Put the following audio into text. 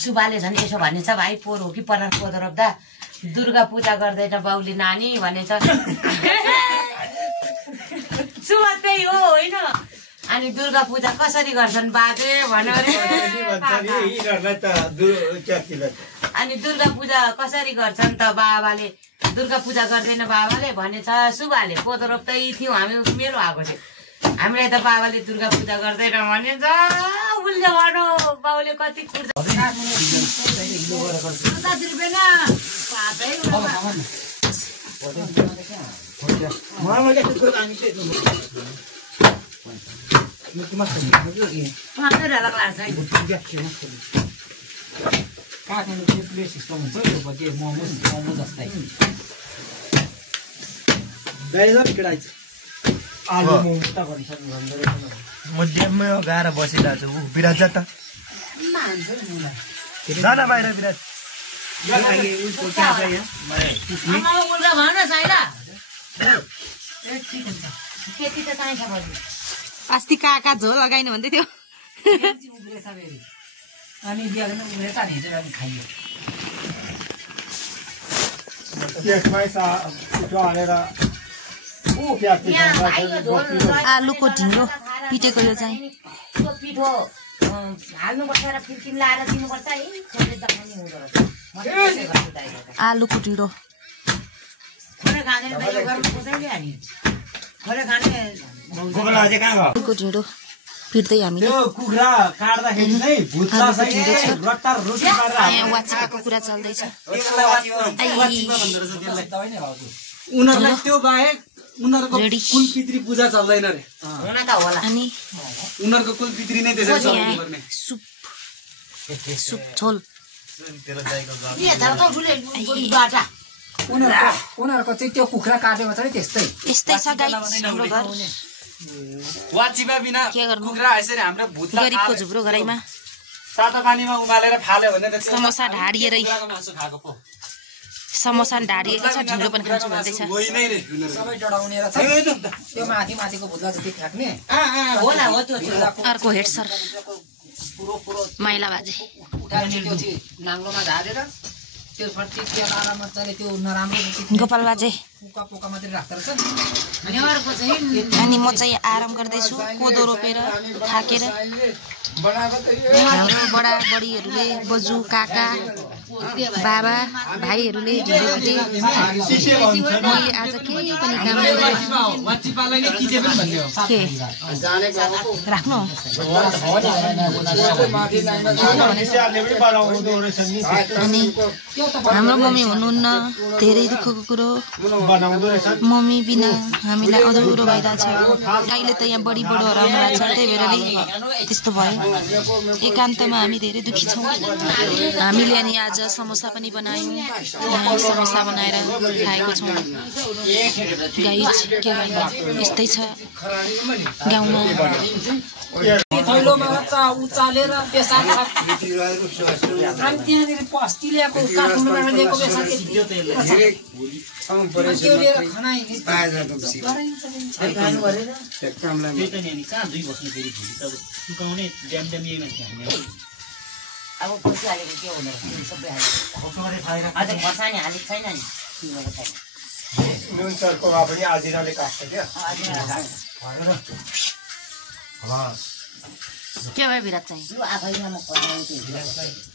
सुबाले झन् यसो भनेछ भाइ पोहोर हो कि परार कोदो रोप्दा दुर्गा पूजा गर्दैन बाउले नानी भनेछ सुबा त्यही हो होइन अनि दुर्गा पूजा कसरी गर्छन् बाजे भन्यो अनि दुर्गा पूजा कसरी गर्छन् त बाबाले दुर्गा पूजा गर्दैन बाबाले भनेछ सुबाले कोदो रोप्दै थियौँ हामी मेलो आएको थियो हामीलाई त बाबाले दुर्गा पूजा गर्दैन भनेछ उल्ले भन्नु बाउले कति खुर्छ मध्यममै गाएर बसिरहेको छु विराट जा त जान बाहिर विराट अस्ति काका झोल लगाइनु भन्दै थियो अनि आलुको ढिँडो पिटेको यो चाहिँ पिठो हाल्नुपर्छ र फिर्किम लाएर दिनुपर्छ है छोडेर दबाउनु हुँदो रहेछ आलुको ढिँडो खोले खाँदैन त यो गर्नु कसैले हानि खोले खाने आलुको ढिँडो पिट्दै हामीले त्यो कुखुरा काट्दाखेरि चाहिँ भुत्ला चाहिँ रट्टा रोटी पारेर वाचिकाको कुरा चल्दैछ उनीहरुलाई त्यो बाहेक उनीहरुको कुल पितृ पूजा चल्दैन रे हुन त होला अनि उनीहरुको कुल पितृ नै त्यसरी चल्नु पर्ने सुप झोल के त ठुले बाटा उनीहरुको चाहिँ त्यो कुखुरा काटेको छ नि त्यस्तै यस्तै छ गाइस हाम्रो घर वाचिबा बिना कुखुरा यसरी हाम्रो भुत्ला गरिबको झुब्रो घरैमा तातो पानीमा उमालेर फाल्यो भने त समोसा ढाडिएरै खाएको पो समोसा ढाडिएको छ ढिँडो पनि खान्छु भन्दैछ सबै डढाउने र त्यो माथि माथिको भुत्ला जति फ्याक्ने होला हो त्यो अर्को हेड सर माइला बाजे त्यो चाहिँ नाङ्लोमा झारेर त्यो फर्टी त्यो लाला मजाले त्यो नराम्रो गोपाल बाजे पोका पोका मात्रै राख्दो रहेछ अनि म चाहिँ आराम गर्दैछु कोदो रोपेर थाकेर हाम्रो बडा बडीहरूले बजू काका बाबा भाइहरूले ढिँडो पिटे मैले आज केही पनि काम के राख्नु अनि हाम्रो मम्मी हुनुहुन्न धेरै दुःखको कुरो मम्मी बिना हामीलाई अधुरो भइरहेछ अहिले त यहाँ बढी बडो हराउनु भएको छ त्यही भएर त्यस्तो भयो एकान्तमा हामी धेरै दुःखी छौँ हामीले अनि आज समोसा पनि बनायौँ समोसा बनाएर खाएको छौँ गाइस के गर्नु यस्तै छ गाउँमा थैलोमा उचालेर पेसार अनि त्यहाँनिर पस्ती ल्याएको काठमाडौँबाट ल्याएको पेसा त्यो लिएर खाना अब खुसी हालेको के हुँदैन सबै हालेको अझ मसानी हालेको छैन नि नुन चर्कोमा पनि आजिराले काट्छ क्या के भयो विराट चाहिँ आफैमा म